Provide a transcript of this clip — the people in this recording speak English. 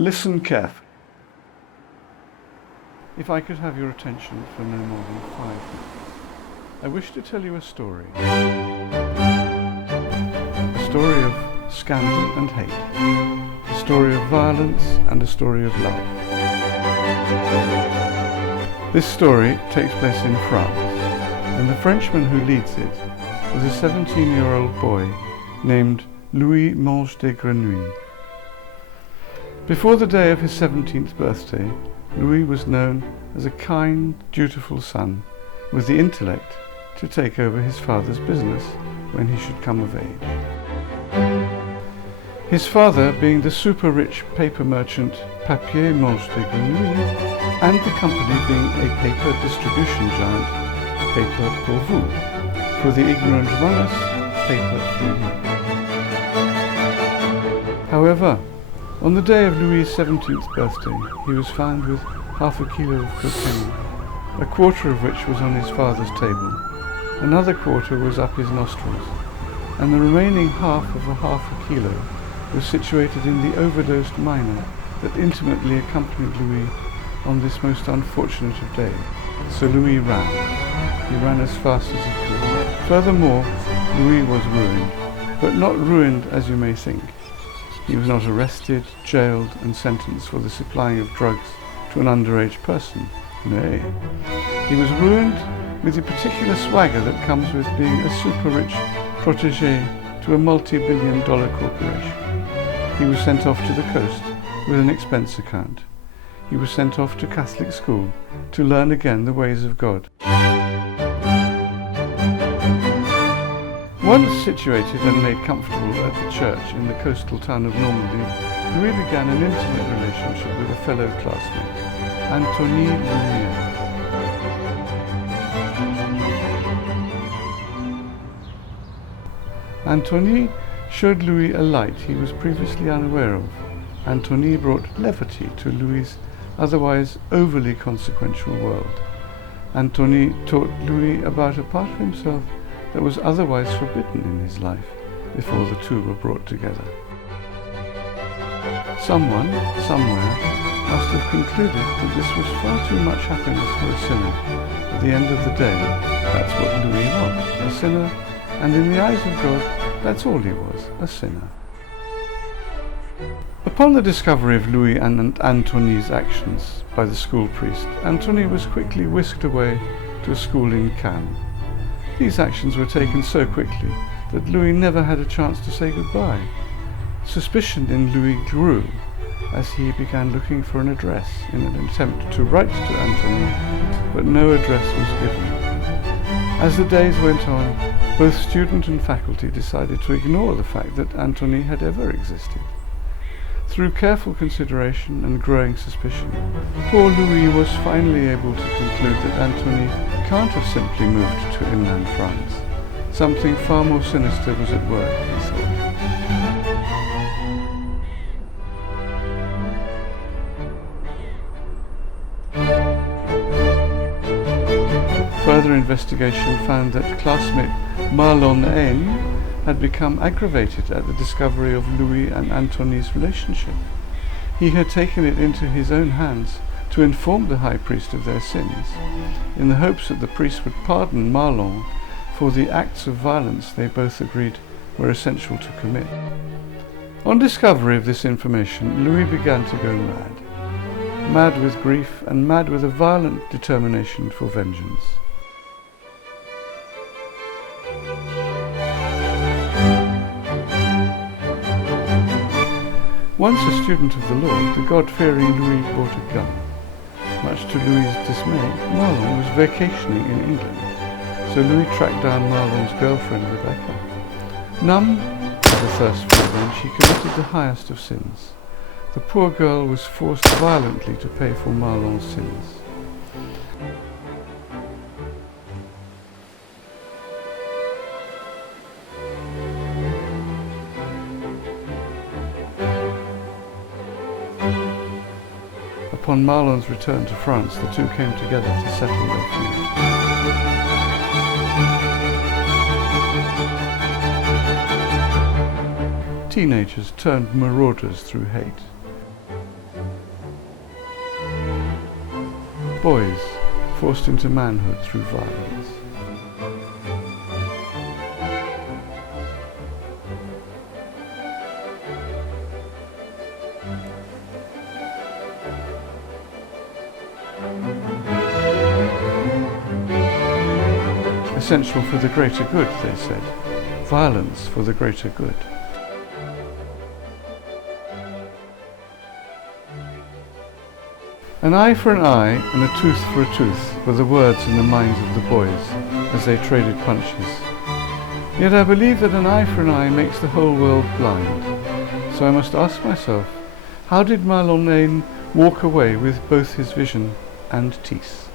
Listen carefully. If I could have your attention for no more than 5 minutes, I wish to tell you a story. A story of scandal and hate. A story of violence and a story of love. This story takes place in France, and the Frenchman who leads it was a 17-year-old boy named Louis Mange des Grenouilles. Before the day of his 17th birthday, Louis was known as a kind, dutiful son with the intellect to take over his father's business when he should come of age. His father being the super-rich paper merchant Papier Mange des Grenouilles, and the company being a paper distribution giant, Paper pour vous, for the ignorant among us, paper for you. However, on the day of Louis' 17th birthday, he was found with half a kilo of cocaine, a quarter of which was on his father's table, another quarter was up his nostrils, and the remaining half of a half a kilo was situated in the overdosed minor that intimately accompanied Louis on this most unfortunate of days. So Louis ran. He ran as fast as he could. Furthermore, Louis was ruined, but not ruined as you may think. He was not arrested, jailed, and sentenced for the supplying of drugs to an underage person. Nay, he was ruined with the particular swagger that comes with being a super-rich protégé to a multi-billion-dollar corporation. He was sent off to the coast with an expense account. He was sent off to Catholic school to learn again the ways of God. Once situated and made comfortable at the church in the coastal town of Normandy, Louis began an intimate relationship with a fellow classmate, Antonie Lumière. Antonie showed Louis a light he was previously unaware of. Antonie brought levity to Louis' otherwise overly consequential world. Antonie taught Louis about a part of himself that was otherwise forbidden in his life before the two were brought together. Someone, somewhere, must have concluded that this was far too much happiness for a sinner. At the end of the day, that's what Louis was, a sinner, and in the eyes of God, that's all he was, a sinner. Upon the discovery of Louis and Antonie's actions by the school priest, Antonie was quickly whisked away to a school in Cannes. These actions were taken so quickly that Louis never had a chance to say goodbye. Suspicion in Louis grew as he began looking for an address in an attempt to write to Antonie, but no address was given. As the days went on, both student and faculty decided to ignore the fact that Antonie had ever existed. Through careful consideration and growing suspicion, poor Louis was finally able to conclude that Antonie can't have simply moved to inland France. Something far more sinister was at work, he thought. Further investigation found that classmate Marlon N had become aggravated at the discovery of Louis and Antonie's relationship. He had taken it into his own hands to inform the high priest of their sins, in the hopes that the priest would pardon Marlon for the acts of violence they both agreed were essential to commit. On discovery of this information, Louis began to go mad. Mad with grief and mad with a violent determination for vengeance. Once a student of the Lord, the God-fearing Louis bought a gun. Much to Louis' dismay, Marlon was vacationing in England, so Louis tracked down Marlon's girlfriend, Rebecca. Numb by the thirst for revenge, he committed the highest of sins. The poor girl was forced violently to pay for Marlon's sins. Upon Marlon's return to France, the two came together to settle their feud. Teenagers turned marauders through hate. boys forced into manhood through violence. Essential for the greater good, they said. Violence for the greater good. An eye for an eye and a tooth for a tooth were the words in the minds of the boys as they traded punches. Yet I believe that an eye for an eye makes the whole world blind. So I must ask myself, how did Malonane walk away with both his vision and teeth?